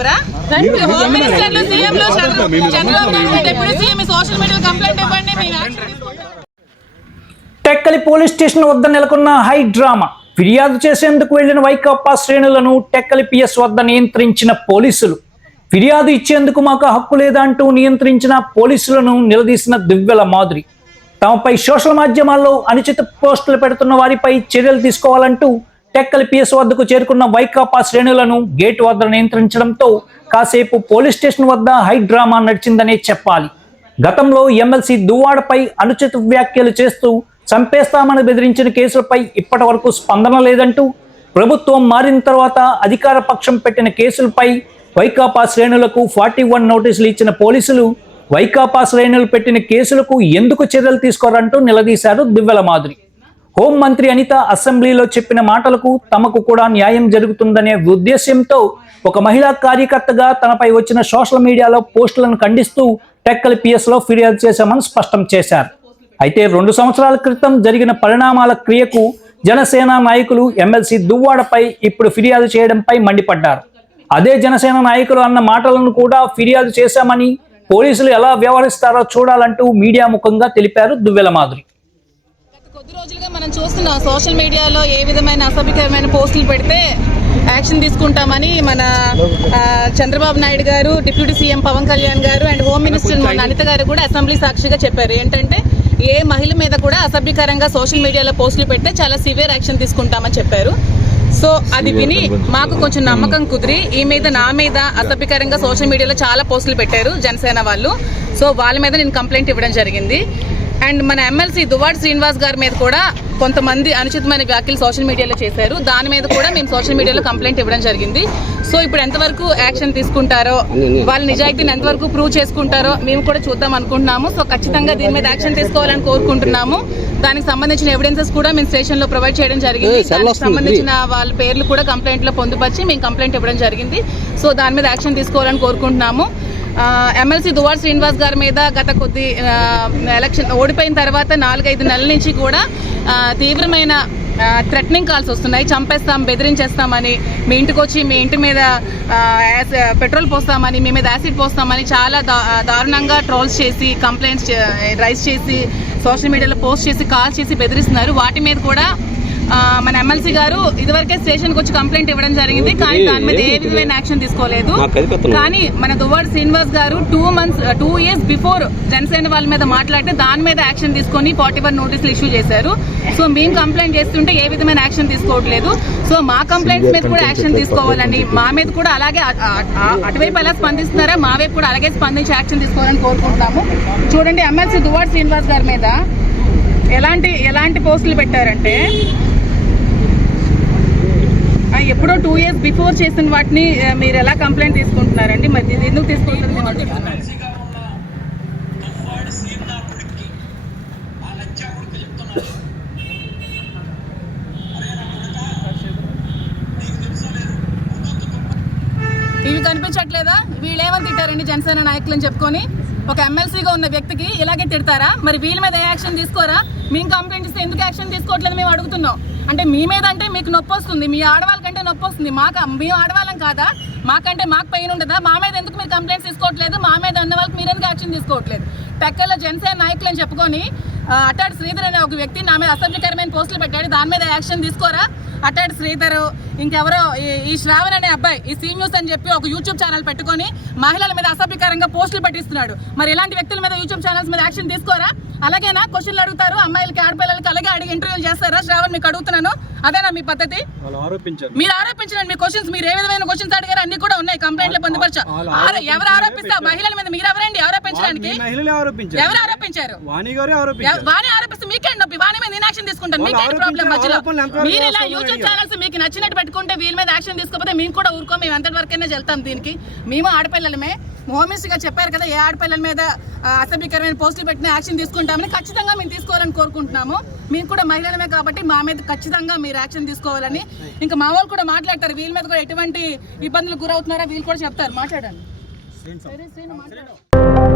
నెంబరా home మినిస్టర్లు సీఎంలు Chandrababu Naidu deputy CM social media complaint ఇవ్వండి మేము యాక్షన్ తీసుకుంటాం. టెక్కలి పోలీస్ స్టేషన్ వద్ద నెలకొన్న హై డ్రామా. ఫిర్యాదు చేసేందుకు వెళ్ళిన వైకాపా శ్రేణులను టెక్కలి పిఎస్ వద్ద నియంత్రించిన పోలీసులు. ఫిర్యాదు ఇచ్చేందుకు మాకు హక్కు లేదా అంటూ నియంత్రించిన పోలీసులను నిలదీసిన దివ్యల మాదిరి. తమపై సోషల్ మాధ్యమాల్లో అనుచిత పోస్టులు పెడుతున్న వారిపై చర్యలు తీసుకోవాలంటూ టెక్కల్ పిఎస్ వద్దకు చేరుకున్న వైకాపా శ్రేణులను గేటు వద్ద నియంత్రించడంతో కాసేపు పోలీస్ స్టేషన్ వద్ద హై డ్రామా నడిచిందనే చెప్పాలి. గతంలో ఎమ్మెల్సీ దువ్వాడపై అనుచిత వ్యాఖ్యలు చేస్తూ చంపేస్తామని బెదిరించిన కేసులపై ఇప్పటి వరకు స్పందన లేదంటూ ప్రభుత్వం మారిన తర్వాత అధికార పక్షం పెట్టిన కేసులపై వైకాపా శ్రేణులకు ఫార్టీ వన్ నోటీసులు ఇచ్చిన పోలీసులు వైకాపా శ్రేణులు పెట్టిన కేసులకు ఎందుకు చర్యలు తీసుకోరంటూ నిలదీశారు దివ్వెల మాదిరి హోంమంత్రి అనిత అసెంబ్లీలో చెప్పిన మాటలకు తమకు కూడా న్యాయం జరుగుతుందనే ఉద్దేశ్యంతో ఒక మహిళా కార్యకర్తగా తనపై వచ్చిన సోషల్ మీడియాలో పోస్టులను ఖండిస్తూ టెక్కల్ పిఎస్లో ఫిర్యాదు చేశామని స్పష్టం చేశారు. అయితే రెండు సంవత్సరాల క్రితం జరిగిన పరిణామాల క్రియకు జనసేన నాయకులు ఎమ్మెల్సీ దువ్వాడపై ఇప్పుడు ఫిర్యాదు చేయడంపై మండిపడ్డారు. అదే జనసేన నాయకులు అన్న మాటలను కూడా ఫిర్యాదు చేశామని పోలీసులు ఎలా వ్యవహరిస్తారో చూడాలంటూ మీడియా ముఖంగా తెలిపారు దువ్వెల మాధురి కొద్ది రోజులుగా మనం చూస్తున్నాం సోషల్ మీడియాలో ఏ విధమైన అసభ్యకరమైన పోస్టులు పెడితే యాక్షన్ తీసుకుంటామని మన చంద్రబాబు నాయుడు గారు డిప్యూటీ సీఎం పవన్ కళ్యాణ్ గారు అండ్ హోమ్ మినిస్టర్ మన అనిత గారు కూడా అసెంబ్లీ సాక్షిగా చెప్పారు. ఏంటంటే ఏ మహిళ మీద కూడా అసభ్యకరంగా సోషల్ మీడియాలో పోస్టులు పెడితే చాలా సివియర్ యాక్షన్ తీసుకుంటామని చెప్పారు. సో అది విని మాకు కొంచెం నమ్మకం కుదిరి ఈ మీద నా మీద అసభ్యకరంగా సోషల్ మీడియాలో చాలా పోస్టులు పెట్టారు జనసేన వాళ్ళు. సో వాళ్ళ మీద నేను కంప్లైంట్ ఇవ్వడం జరిగింది. అండ్ మన ఎమ్మెల్సీ దువాడ్ శ్రీనివాస్ గారి మీద కూడా కొంతమంది అనుచితమైన వ్యాఖ్యలు సోషల్ మీడియాలో చేశారు. దాని మీద కూడా మేము సోషల్ మీడియాలో కంప్లైంట్ ఇవ్వడం జరిగింది. సో ఇప్పుడు ఎంతవరకు యాక్షన్ తీసుకుంటారో వాళ్ళ నిజాయితీని ఎంతవరకు ప్రూవ్ చేసుకుంటారో మేము కూడా చూద్దాం అనుకుంటున్నాము. సో ఖచ్చితంగా దీని మీద యాక్షన్ తీసుకోవాలని కోరుకుంటున్నాము. దానికి సంబంధించిన ఎవిడెన్సెస్ కూడా మేము స్టేషన్లో ప్రొవైడ్ చేయడం జరిగింది. దానికి సంబంధించిన వాళ్ళ పేర్లు కూడా కంప్లైంట్లో పొందుపరిచి మేము కంప్లైంట్ ఇవ్వడం జరిగింది. సో దాని మీద యాక్షన్ తీసుకోవాలని కోరుకుంటున్నాము. ఎమ్మెల్సీ దువార్ శ్రీనివాస్ గారి మీద గత కొద్ది ఎలక్షన్ ఓడిపోయిన తర్వాత నాలుగైదు నెలల నుంచి కూడా తీవ్రమైన థ్రెటనింగ్ కాల్స్ వస్తున్నాయి. చంపేస్తాం బెదిరించేస్తామని మీ ఇంటికి వచ్చి మీ ఇంటి మీద యాస్- పెట్రోల్ పోస్తామని మీ మీద యాసిడ్ పోస్తామని చాలా దారుణంగా ట్రోల్స్ చేసి కంప్లైంట్స్ రైస్ చేసి సోషల్ మీడియాలో పోస్ట్ చేసి కాల్స్ చేసి బెదిరిస్తున్నారు. వాటి మీద కూడా మన ఎమ్మెల్సీ గారు ఇదివరకే స్టేషన్కి వచ్చి కంప్లైంట్ ఇవ్వడం జరిగింది. కానీ దాని మీద ఏ విధమైన యాక్షన్ తీసుకోలేదు. కానీ మన దువ్వాడు శ్రీనివాస్ గారు two months two years before Janasena వాళ్ళ మీద మాట్లాడితే దాని మీద యాక్షన్ తీసుకొని ఫార్టీ వన్ నోటీసులు ఇష్యూ చేశారు. సో మేము కంప్లైంట్ చేస్తుంటే ఏ విధమైన యాక్షన్ తీసుకోవట్లేదు. సో మా కంప్లైంట్స్ మీద కూడా యాక్షన్ తీసుకోవాలని మా మీద కూడా అలాగే అటువైపు ఎలా స్పందిస్తున్నారా? మా వైపు కూడా అలాగే స్పందించి యాక్షన్ తీసుకోవాలని కోరుకుంటున్నాము. చూడండి ఎమ్మెల్సీ దువ్వాడు శ్రీనివాస్ గారి మీద ఎలాంటి ఎలాంటి పోస్టులు పెట్టారంటే ఇయర్స్ బిఫోర్ చేసిన వాటిని మీరు ఎలా కంప్లైంట్ తీసుకుంటున్నారండి? మరి ఎందుకు అడుగుతున్నాం ఇవి కనిపించట్లేదా? వీళ్ళు ఏమని తిట్టారండి జనసేన నాయకులు అని చెప్పుకొని? ఒక ఎమ్మెల్సీగా ఉన్న వ్యక్తికి ఇలాగే తిడతారా? మరి వీళ్ళ మీద ఏ యాక్షన్ తీసుకోరా? మేము కంప్లైంట్ ఇస్తే ఎందుకు యాక్షన్ తీసుకోవట్లేదు మేము అడుగుతున్నాం. అంటే మీ మీద అంటే మీకు నొప్పి వస్తుంది. మీ ఆడవాళ్ళకంటే నొప్పి వస్తుంది. మాకు మేము ఆడవాళ్ళం కాదా? మాకంటే మాకు పెయిన్ ఉండదా? మా మీద ఎందుకు మీరు కంప్లైంట్స్ తీసుకోవట్లేదు? మా మీద ఉన్న వాళ్ళకి మీరు ఎందుకు యాక్షన్ తీసుకోవట్లేదు? టెక్కల్లో జనసేన నాయకులు అని చెప్పుకొని అటాడు శ్రీధర్ అనే ఒక వ్యక్తి నా మీద అసభ్యకరమైన పోస్టులు పెట్టాడు. దాని మీద యాక్షన్ తీసుకోరా? అట్టాడు శ్రీధర్ ఇంకెవరో ఈ- శ్రావణ్ అనే అబ్బాయి ఈ సీ న్యూస్ అని చెప్పి ఒక యూట్యూబ్ ఛానల్ పెట్టుకొని మహిళల మీద అసభ్యకరంగా పోస్టులు పెట్టిస్తున్నాడు. మరి ఇలాంటి వ్యక్తుల మీద యూట్యూబ్ ఛానల్స్ మీద యాక్షన్ తీసుకోరా? అలాగేనా? క్వశ్చన్లు అడుగుతారు అమ్మాయిలకి ఆడపిల్లలకి అలాగే అడిగి ఇంటర్వ్యూలు చేస్తారా? శ్రావణ్ మీకు అడుగుతున్నాను. అదేనా మీ పద్ధతి? మీరు ఆరోపించిన మీ క్వశ్చన్స్ మీరు ఏ విధమైన క్వశ్చన్స్ అడిగారు అన్ని కూడా ఉన్నాయి. కంప్లైంట్లు పొందుపరచా. ఆరో- ఎవరు ఆరోపిస్తా మహిళల మీద మీరు ఎవరండి ఆరోపించడానికి ఎవరు ఆరోపించారు. వాణి ఆరోపించారు ఎవ- వాణి ఆరోపిస్తే మీకేంటి నొప్పి వాణి మీద నేను యాక్షన్ తీసుకుంటాను వాళ్ళు మీకేంటి ప్రాబ్లం మధ్యలో? మీరు ఇలా యూట్యూబ్. ఛానల్స్ మీకు నచ్చినట్టు పెట్టుకుంటే వీళ్ళ మీద యాక్షన్ తీసుకోకపోతే మేము కూడా ఊరుకో మేము ఎంతటి వరకైనా వెళ్తాం దీనికి. మేము ఆడపిల్లలమే. హోమినిస్ట్గా చెప్పారు కదా ఏ ఆడపిల్లల మీద అసభ్యకరమైన పోస్టులు పెట్టిన యాక్షన్ తీసుకుంటామని ఖచ్చితంగా మేము తీసుకోవాలని కోరుకుంటున్నాము. మేము కూడా మహిళలమే కాబట్టి మా మీద ఖచ్చితంగా మీరు యాక్షన్ తీసుకోవాలని. ఇంకా మా వాళ్ళు కూడా మాట్లాడతారు వీళ్ళ మీద కూడా ఎటువంటి ఇబ్బందులు గురవుతున్నారో వీళ్ళు కూడా చెప్తారు. మాట్లాడండి. సరే, శ్రీను, మాట్లాడు.